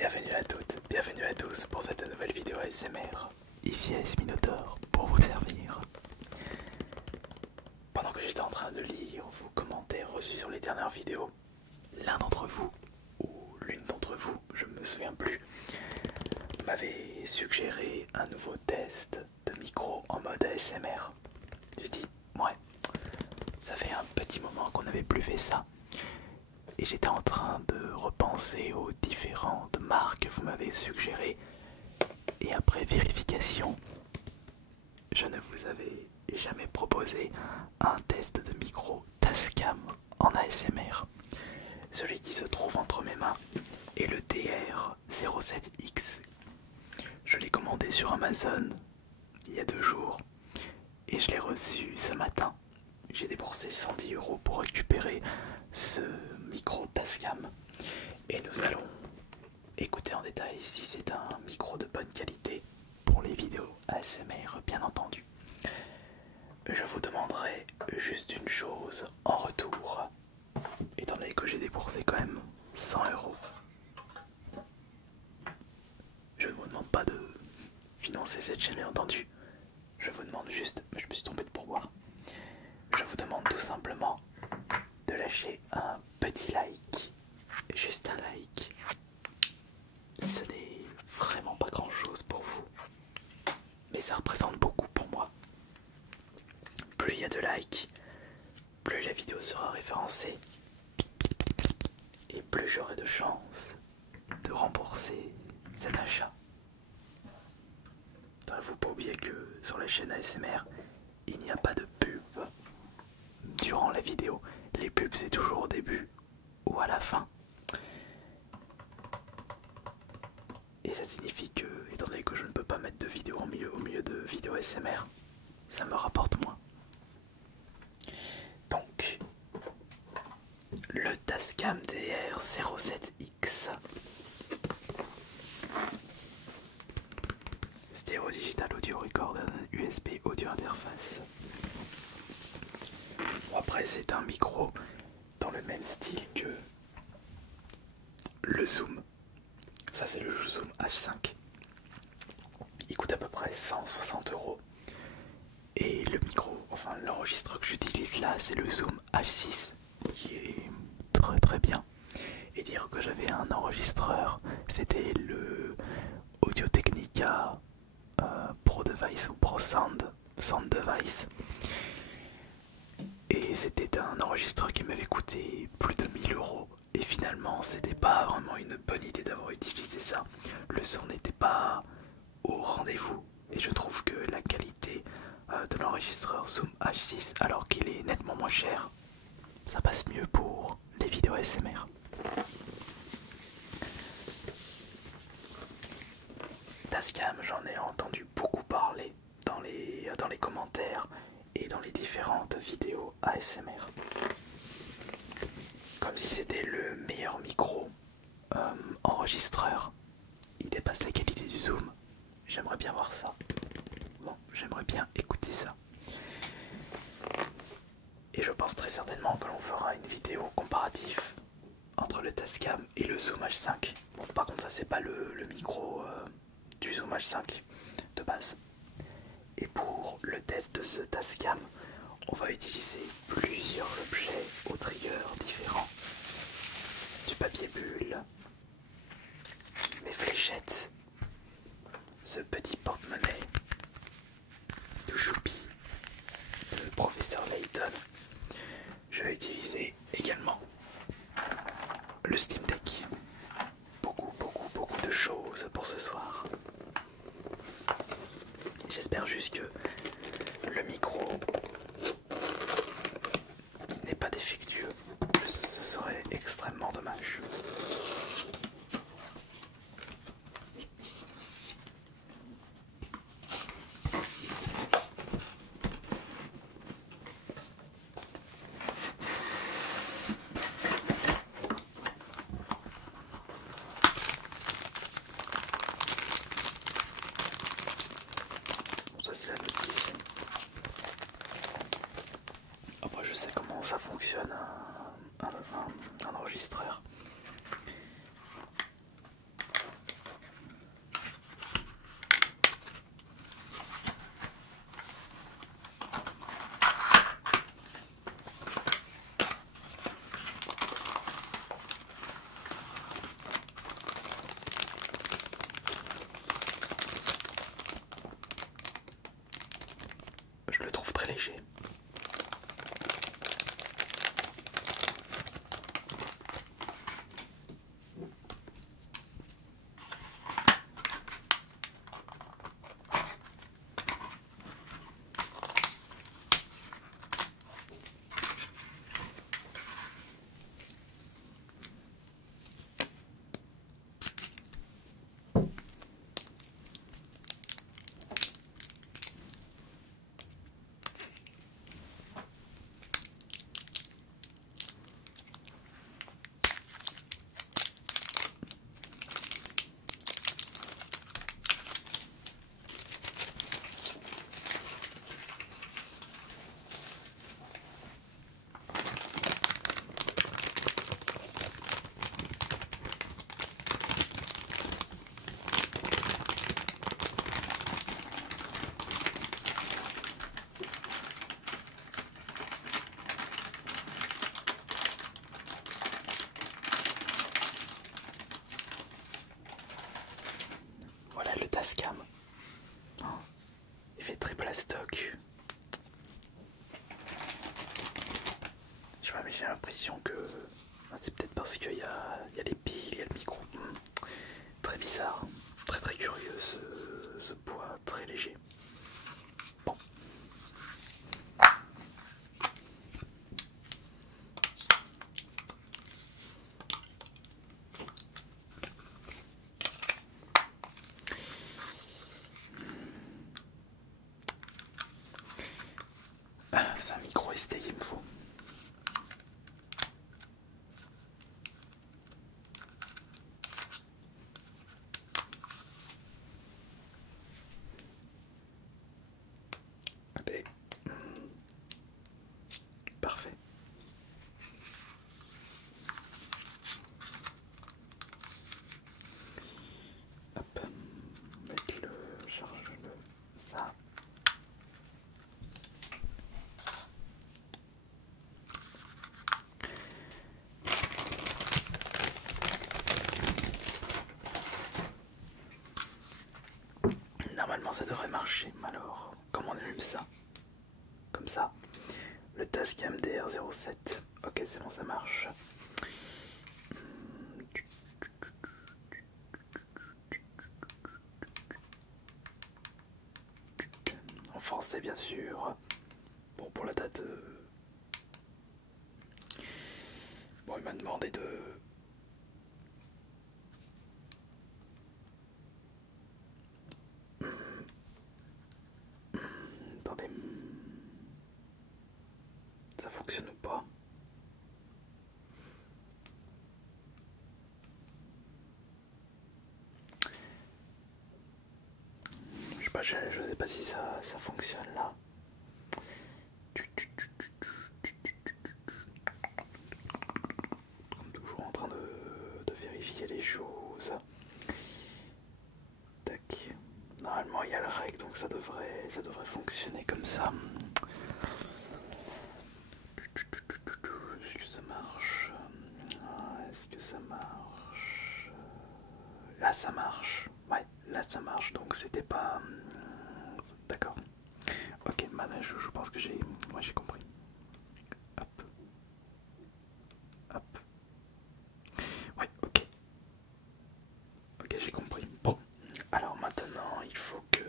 Bienvenue à toutes, bienvenue à tous pour cette nouvelle vidéo ASMR. Ici AS Minotaur pour vous servir. Pendant que j'étais en train de lire vos commentaires reçus sur les dernières vidéos, l'un d'entre vous, ou l'une d'entre vous, je ne me souviens plus, m'avait suggéré un nouveau test de micro en mode ASMR. J'ai dit, ouais, ça fait un petit moment qu'on n'avait plus fait ça. Et j'étais en train de repenser aux différentes marques que vous m'avez suggérées. Et après vérification, je ne vous avais jamais proposé un test de micro Tascam en ASMR. Celui qui se trouve entre mes mains est le DR07X. Je l'ai commandé sur Amazon il y a 2 jours et je l'ai reçu ce matin. J'ai déboursé 110 € pour récupérer ce micro Tascam et nous allons écouter en détail si c'est un micro de bonne qualité pour les vidéos ASMR, bien entendu. Je vous demanderai juste une chose en retour, étant donné que j'ai déboursé quand même 100 €. Je ne vous demande pas de financer cette chaîne, bien entendu. Je vous demande juste, je me suis trompé de pourboire. Je vous demande tout simplement de lâcher un petit like, juste un like. Ce n'est vraiment pas grand chose pour vous, mais ça représente beaucoup pour moi. Plus il y a de likes, plus la vidéo sera référencée et plus j'aurai de chances de rembourser cet achat. Ne faut pas oublier que sur la chaîne ASMR, il n'y a pas de pub durant la vidéo. Les pubs c'est toujours au début ou à la fin. Et ça signifie que, étant donné que je ne peux pas mettre de vidéo au milieu de vidéos ASMR, ça me rapporte moins. Donc, le Tascam DR07X. Stéréo digital audio recorder USB audio interface. Bon, après c'est un micro dans le même style que le Zoom. Ça c'est le Zoom H5. Il coûte à peu près 160 €. Et le micro, enfin l'enregistreur que j'utilise là, c'est le Zoom H6 qui est très bien. Et dire que j'avais un enregistreur, c'était le Audio Technica Pro Device ou Pro Sound Device. Et c'était un enregistreur qui m'avait coûté plus de 1000 €. Et finalement, c'était pas vraiment une bonne idée d'avoir utilisé ça. Le son n'était pas au rendez-vous. Et je trouve que la qualité de l'enregistreur Zoom H6, alors qu'il est nettement moins cher, ça passe mieux pour les vidéos ASMR. Tascam, j'en ai entendu beaucoup parler dans les commentaires et dans les différentes vidéos ASMR. Comme si c'était le meilleur micro enregistreur. Il dépasse la qualité du Zoom. J'aimerais bien voir ça. Bon, j'aimerais bien écouter ça. Et je pense très certainement que l'on fera une vidéo comparative entre le Tascam et le Zoom H5. Bon, par contre ça c'est pas le micro du Zoom H5 de base. Et pour le test de ce Tascam, on va utiliser plusieurs objets aux triggers différents. Du papier bulle, mes fléchettes, ce petit porte-monnaie tout choupi de professeur Layton. Je vais utiliser également le Steam Deck. Beaucoup de choses pour ce soir. J'espère juste que le micro n'est pas défectueux. Ce serait extrêmement dommage. Ça c'est la notice. Après je sais comment ça fonctionne un enregistreur. Tascam. Oh, il fait triple stock. Je sais pas, mais j'ai l'impression que c'est peut-être parce qu'il y a les piles, il y a le micro. Très bizarre, très curieux ce poids très léger. Bon. Ah, c'est un micro ST qu'il me faut. Allez. Parfait. Hop. Mettre le charge-le. Ça. Normalement ça devrait marcher. Alors, comment on allume ça? Comme ça. Le Tascam DR07. Ok, c'est bon, ça marche. En français, bien sûr. Bon, pour la date. Bon, il m'a demandé de. Attendez. Ça fonctionne ou pas? Je sais pas, je sais pas si ça fonctionne là. Comme toujours en train de vérifier les choses. Tac. Normalement il y a le règle donc ça devrait fonctionner comme ça. Est-ce que ça marche? Est-ce que ça marche? Là ça marche. Ouais, là ça marche donc c'était pas. D'accord. Ok, maintenant je pense que j'ai compris. Hop. Hop. Ouais, ok. Ok, j'ai compris. Bon, alors maintenant il faut que.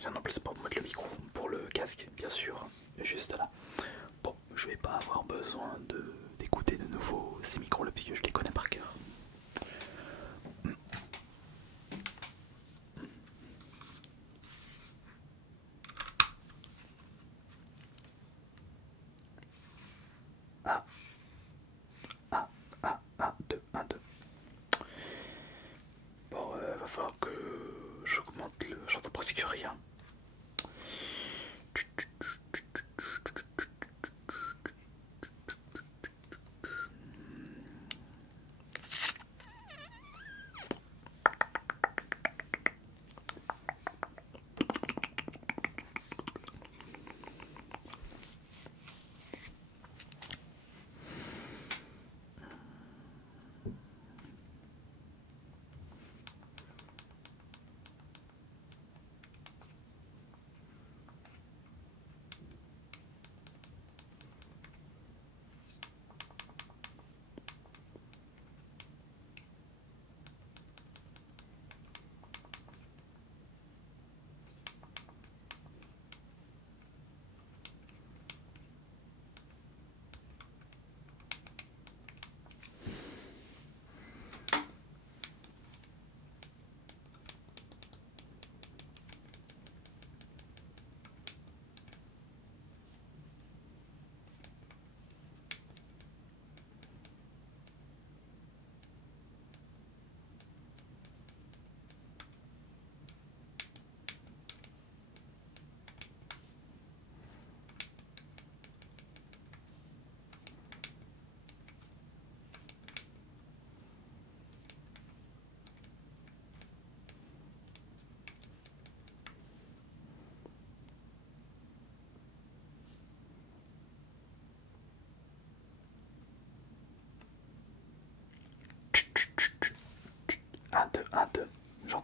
J'ai un place pour mettre le micro, pour le casque, bien sûr, juste là. Bon, je vais pas avoir besoin d'écouter de nouveau ces micros là puisque je les connais par cœur. Ah, ah, ah, 1, 2, 1, 2. Bon, va falloir que j'augmente le. J'entends presque rien.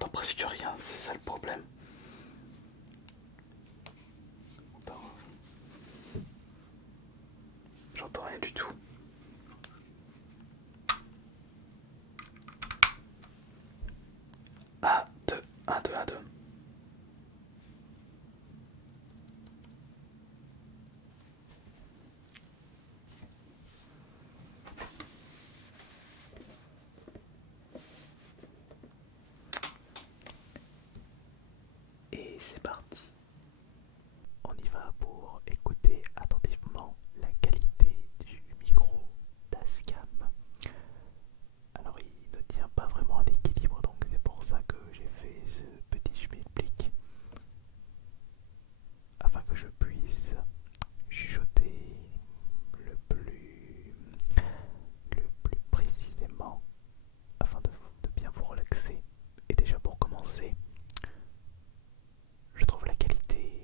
j'entends presque rien, c'est ça le problème. Attends. J'entends rien du tout. Ah, 2, 1, 2, 1, 2. Et c'est parti. On y va pour écouter attentivement la qualité du micro Tascam. Alors il ne tient pas vraiment à l'équilibre, donc c'est pour ça que j'ai fait ce petit schmilblick afin que je puisse chuchoter le plus précisément afin de bien vous relaxer. Et déjà pour commencer, je trouve la qualité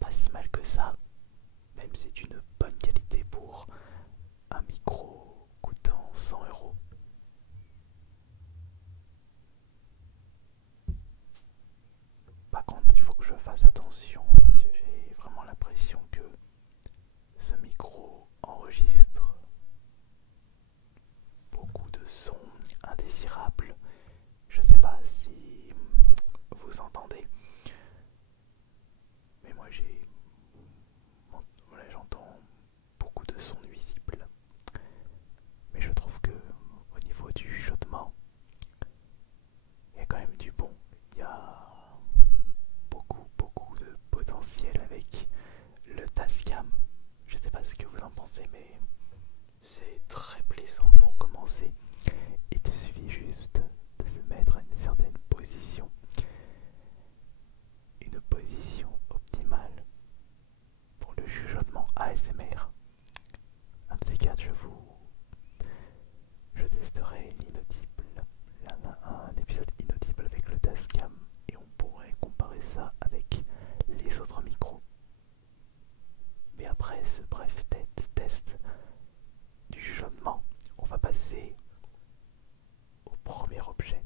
pas si mal que ça, même si c'est une bonne qualité pour un micro coûtant 100 €. Par contre, il faut que je fasse attention parce que j'ai vraiment l'impression que ce micro enregistre beaucoup de sons indésirables. Je sais pas si vous entendez, mais moi voilà, j'entends beaucoup de sons nuisibles. Mais je trouve que au niveau du chuchotement, il y a quand même du bon. Il y a beaucoup de potentiel avec le Tascam. Je sais pas ce que vous en pensez, mais c'est très plaisant pour commencer. Il suffit juste de se mettre à une certaine position, une position optimale pour le chuchotement ASMR. Un de ces quatre, je testerai l'inaudible, un épisode inaudible avec le Tascam, et on pourrait comparer ça avec les autres micros. Mais après ce bref test du chuchotement, on va passer au premier objet.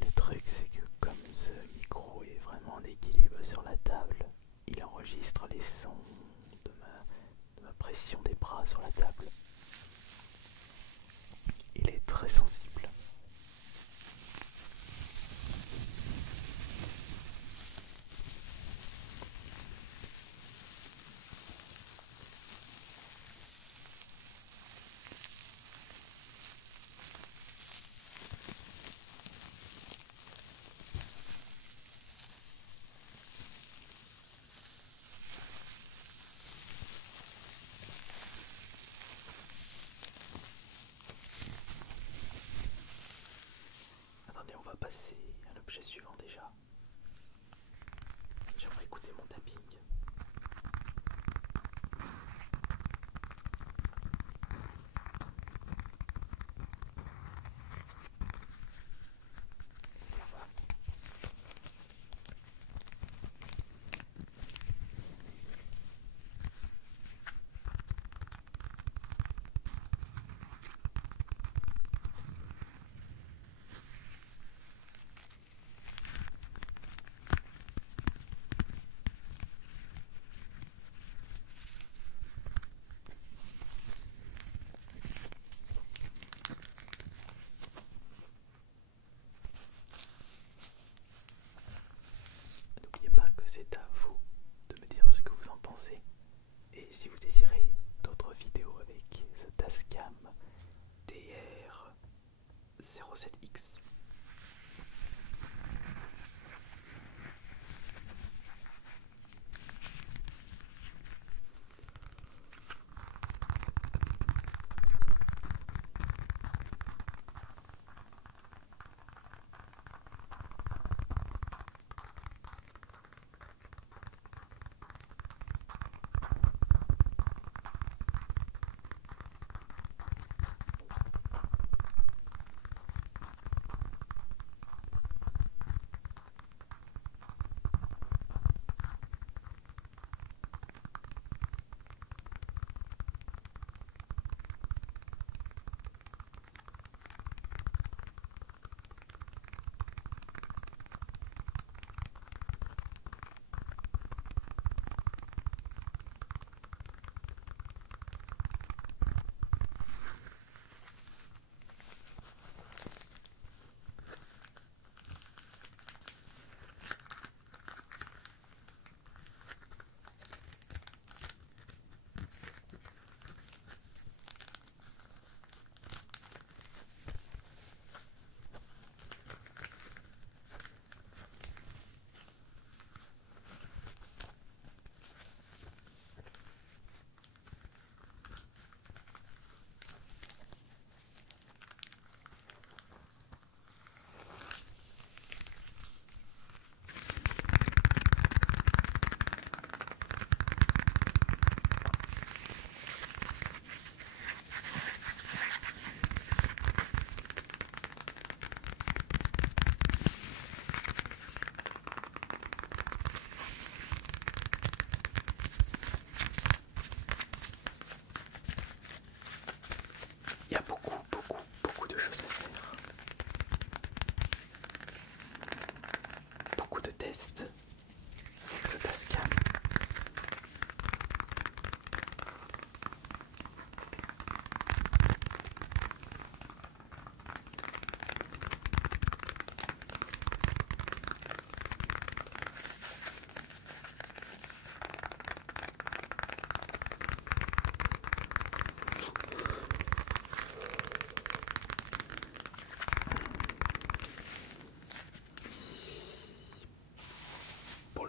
Le truc, c'est que comme ce micro est vraiment en équilibre sur la table, il enregistre les sons de ma pression des bras sur la table. Il est très sensible. Attendez, on va passer à l'objet suivant déjà. J'aimerais écouter mon tapping. N'oubliez pas que c'est à vous de me dire ce que vous en pensez. Et si vous désirez d'autres vidéos avec ce Tascam DR07X,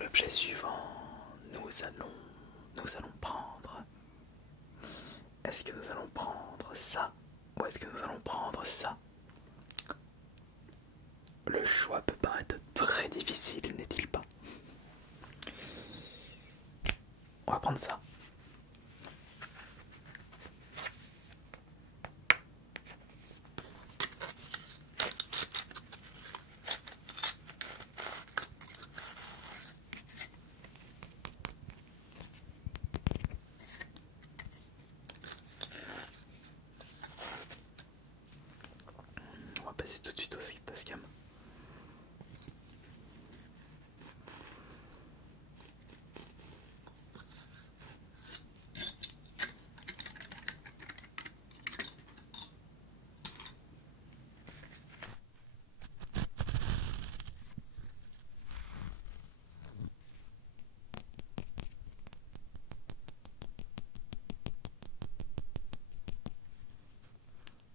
l'objet suivant, nous allons prendre. Est-ce que nous allons prendre ça ou est-ce que nous allons prendre ça? Le choix peut paraître très difficile, n'est-il pas? On va prendre ça. On va passer tout de suite au Tascam.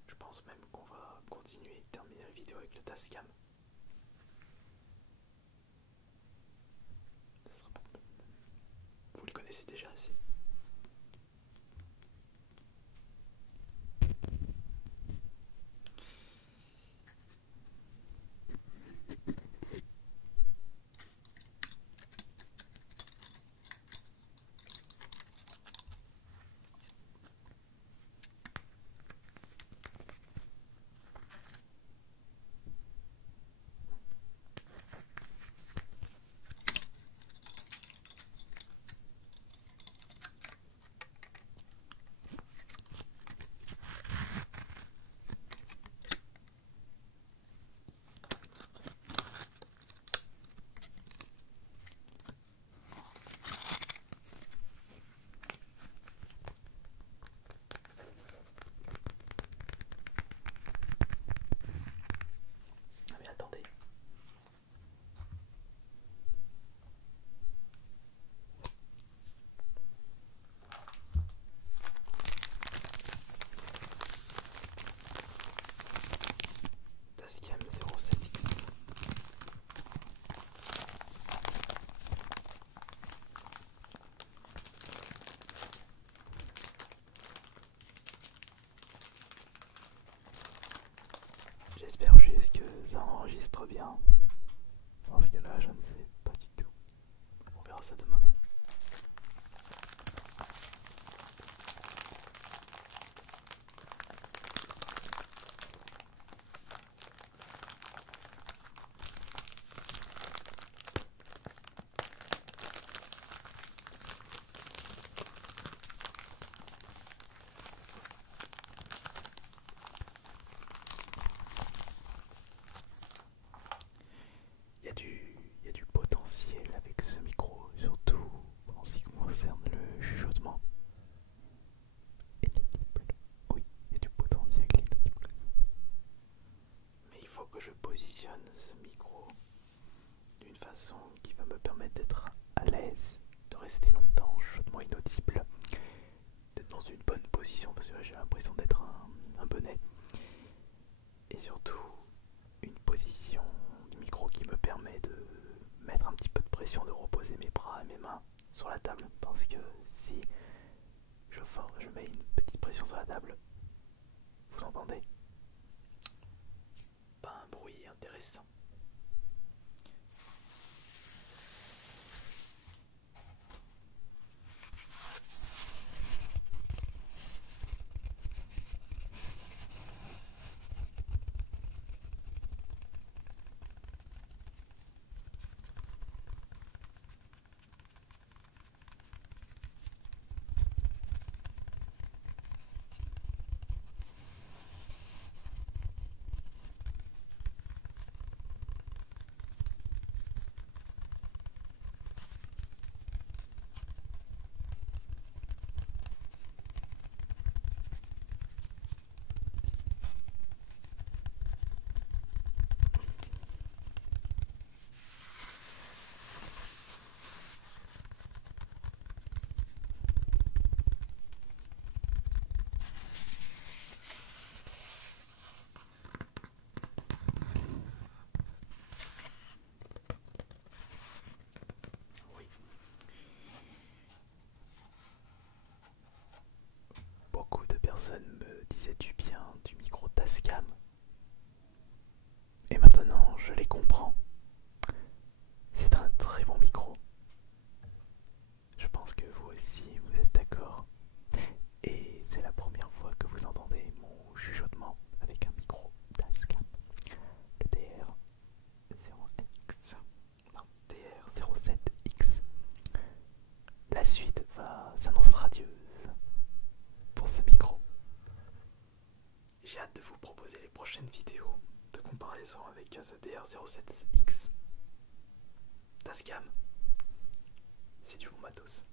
Je pense même qu'on va continuer et terminer la vidéo avec le Tascam. Vous le connaissez déjà assez. Ah mais attendez. Tascam 07X. J'espère juste que ça enregistre bien. Parce que là, je ne sais pas du tout. On verra ça demain. Il y a du potentiel avec ce micro, surtout en ce qui concerne le chuchotement. Et l'audible. Oui, il y a du potentiel avec l'audible. Mais il faut que je positionne ce micro d'une façon qui va me permettre d'être à l'aise, de rester longtemps chaudement inaudible, d'être dans une bonne position parce que là j'ai l'impression d'être un bonnet. Et surtout une position du micro qui me permet de mettre un petit peu de pression, de reposer mes bras et mes mains sur la table, parce que si je mets une petite pression sur la table, vous entendez? Pas un bruit intéressant. intéressant avec ce DR07X. Tascam, c'est du bon matos.